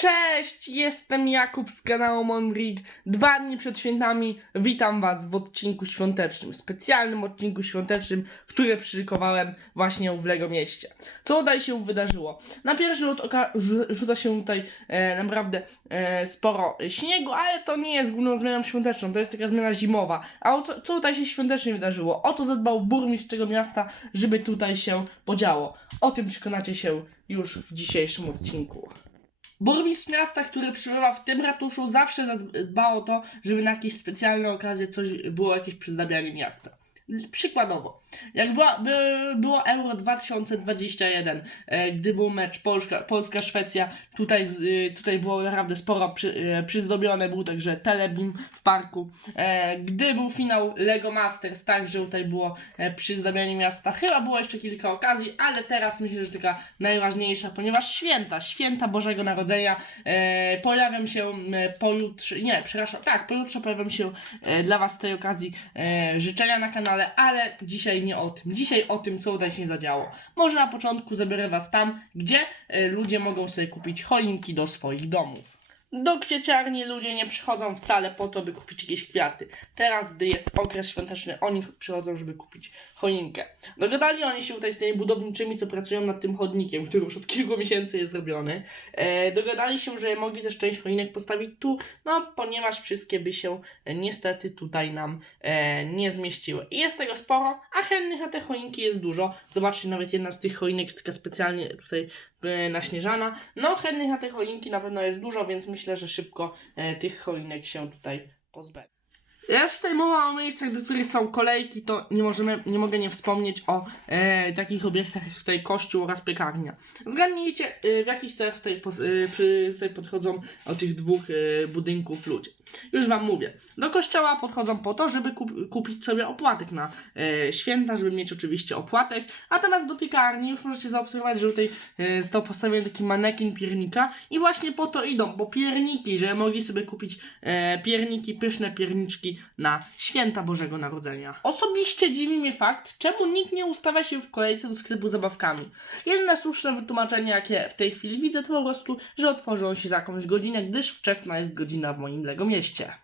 Cześć, jestem Jakub z kanału Monrig. Dwa dni przed świętami witam Was w odcinku świątecznym, specjalnym odcinku świątecznym, który przygotowałem właśnie w Lego Mieście. Co tutaj się wydarzyło? Na pierwszy rzut oka rzu- rzuca się tutaj e, naprawdę e, sporo śniegu, ale to nie jest główną zmianą świąteczną, to jest taka zmiana zimowa. A o co, co tutaj się świątecznie wydarzyło? O to zadbał burmistrz tego miasta, żeby tutaj się podziało. O tym przekonacie się już w dzisiejszym odcinku. Burmistrz miasta, który przybywa w tym ratuszu, zawsze dba o to, żeby na jakieś specjalne okazje coś było jakieś przyzdabianie miasta. Przykładowo, jak była, by, było Euro 2021, e, gdy był mecz Polska, Polska-Szwecja, tutaj, y, tutaj było naprawdę sporo przy, e, przyzdobione, był także telebim w parku. E, gdy był finał Lego Masters, także tutaj było e, przyzdabianie miasta. Chyba było jeszcze kilka okazji, ale teraz myślę, że taka najważniejsza, ponieważ święta, święta Bożego Narodzenia e, pojawią się e, pojutrze, nie, przepraszam, tak, pojutrze pojawią się e, dla Was z tej okazji e, życzenia na kanale, ale dzisiaj nie o tym. Dzisiaj o tym, co tutaj się zadziało. Może na początku zabiorę Was tam, gdzie e, ludzie mogą sobie kupić choinki do swoich domów. Do kwieciarni ludzie nie przychodzą wcale po to, by kupić jakieś kwiaty. Teraz, gdy jest okres świąteczny, oni przychodzą, żeby kupić choinkę. Dogadali oni się tutaj z tymi budowniczymi, co pracują nad tym chodnikiem, który już od kilku miesięcy jest zrobiony. E, dogadali się, że mogli też część choinek postawić tu, no ponieważ wszystkie by się e, niestety tutaj nam e, nie zmieściły. I jest tego sporo, a chętnych na te choinki jest dużo. Zobaczcie, nawet jedna z tych choinek jest taka specjalnie tutaj e, naśnieżana. No, chętnych na te choinki na pewno jest dużo, więc myślę, że szybko e, tych choinek się tutaj pozbędzie. Jak tutaj mowa o miejscach, do których są kolejki, to nie, możemy, nie mogę nie wspomnieć o e, takich obiektach jak tutaj kościół oraz piekarnia. Zgadnijcie, e, w jakich celach tutaj, pos, e, przy, tutaj podchodzą od tych dwóch e, budynków ludzie. Już Wam mówię. Do kościoła podchodzą po to, żeby kup, kupić sobie opłatek na e, święta, żeby mieć oczywiście opłatek. Natomiast do piekarni już możecie zaobserwować, że tutaj e, został postawiony taki manekin piernika i właśnie po to idą, bo pierniki, że mogli sobie kupić e, pierniki, pyszne pierniczki na święta Bożego Narodzenia. Osobiście dziwi mnie fakt, czemu nikt nie ustawia się w kolejce do sklepu zabawkami. Jedyne słuszne wytłumaczenie, jakie w tej chwili widzę, to po prostu, że otworzy się za jakąś godzinę, gdyż wczesna jest godzina w moim Lego mieście.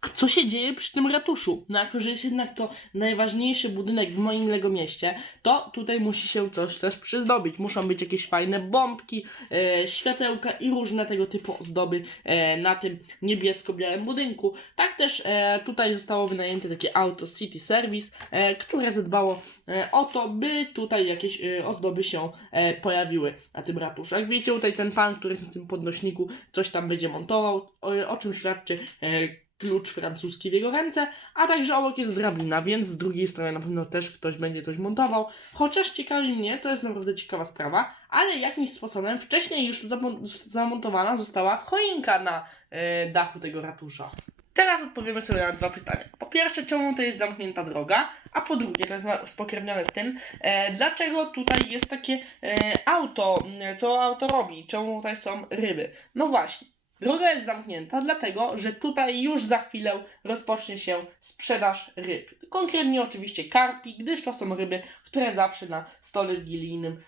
A co się dzieje przy tym ratuszu? No jako, że jest jednak to najważniejszy budynek w moim Lego mieście, to tutaj musi się coś też przyzdobić. Muszą być jakieś fajne bombki, e, światełka i różne tego typu ozdoby e, na tym niebiesko-białym budynku. Tak też e, tutaj zostało wynajęte takie auto City Service, e, które zadbało e, o to, by tutaj jakieś e, ozdoby się e, pojawiły na tym ratuszu. Jak widzicie, tutaj ten pan, który jest na tym podnośniku, coś tam będzie montował, o, o czym świadczy e, klucz francuski w jego ręce, a także obok jest drabina, więc z drugiej strony na pewno też ktoś będzie coś montował. Chociaż ciekawi mnie, to jest naprawdę ciekawa sprawa, ale jakimś sposobem wcześniej już zamon- zamontowana została choinka na e, dachu tego ratusza. Teraz odpowiemy sobie na dwa pytania. Po pierwsze, czemu to jest zamknięta droga, a po drugie, to jest spokrewnione z tym, e, dlaczego tutaj jest takie e, auto, co auto robi, czemu tutaj są ryby. No właśnie. Droga jest zamknięta, dlatego że tutaj już za chwilę rozpocznie się sprzedaż ryb. Konkretnie oczywiście karpi, gdyż to są ryby, które zawsze na stole wigilijnym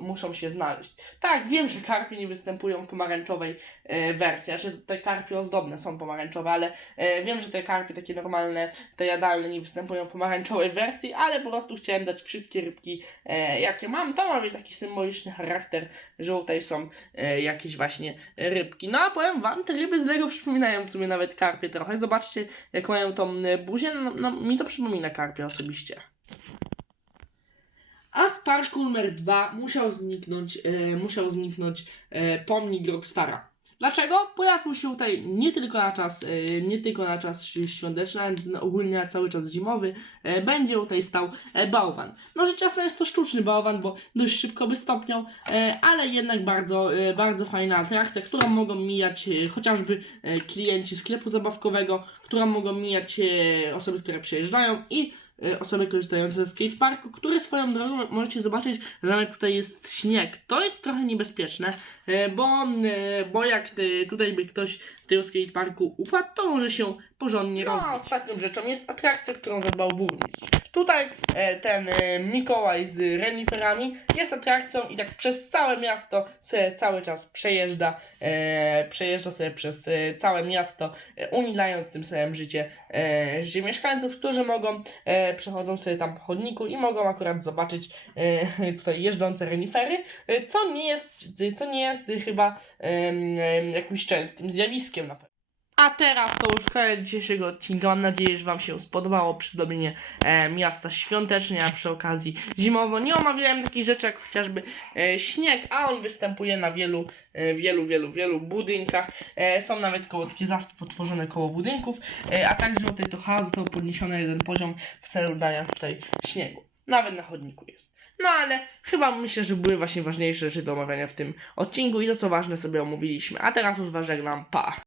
muszą się znaleźć. Tak, wiem, że karpie nie występują w pomarańczowej e, wersji, że te karpie ozdobne są pomarańczowe, ale e, wiem, że te karpie takie normalne, te jadalne nie występują w pomarańczowej wersji, ale po prostu chciałem dać wszystkie rybki, e, jakie mam. To ma taki symboliczny charakter, że tutaj są e, jakieś właśnie rybki. No a powiem wam, te ryby z Lego przypominają w sumie nawet karpie trochę. Zobaczcie, jak mają tą e, buzię. No, no, mi to przypomina karpia osobiście. A z parku numer dwa musiał zniknąć, e, musiał zniknąć e, pomnik Rockstara. Dlaczego? Pojawił się tutaj nie tylko na czas, e, nie tylko na czas świąteczny, ale ogólnie cały czas zimowy, e, będzie tutaj stał e, bałwan. No rzecz jasna jest to sztuczny bałwan, bo dość szybko by stopniał, e, ale jednak bardzo, bardzo fajna atrakcja, którą mogą mijać chociażby klienci sklepu zabawkowego, którą mogą mijać osoby, które przyjeżdżają i osoby korzystające ze skateparku, który swoją drogą możecie zobaczyć, że nawet tutaj jest śnieg. To jest trochę niebezpieczne, e, bo, e, bo jak tutaj by ktoś tego skateparku upadł, to może się porządnie No, rozbić. Ostatnią rzeczą jest atrakcja, którą zadbał burmistrz. Tutaj e, ten e, Mikołaj z reniferami jest atrakcją i tak przez całe miasto sobie cały czas przejeżdża, e, przejeżdża sobie przez e, całe miasto, e, umilając tym samym życie, e, życie mieszkańców, którzy mogą, e, przechodzą sobie tam po chodniku i mogą akurat zobaczyć e, tutaj jeżdżące renifery, e, co nie jest, co nie jest e, chyba em, jakimś częstym zjawiskiem na pewno. A teraz to już koniec dzisiejszego odcinka. Mam nadzieję, że Wam się spodobało przyzdobienie e, miasta świątecznie, a przy okazji zimowo. Nie omawiałem takich rzeczy jak chociażby e, śnieg, a on występuje na wielu, e, wielu, wielu, wielu budynkach. E, są nawet koło takie zaspy potworzone koło budynków, e, a także tutaj to H został podniesiony jeden poziom w celu dania tutaj śniegu. Nawet na chodniku jest. No ale chyba myślę, że były właśnie ważniejsze rzeczy do omawiania w tym odcinku i to co ważne sobie omówiliśmy. A teraz już Was żegnam. Pa!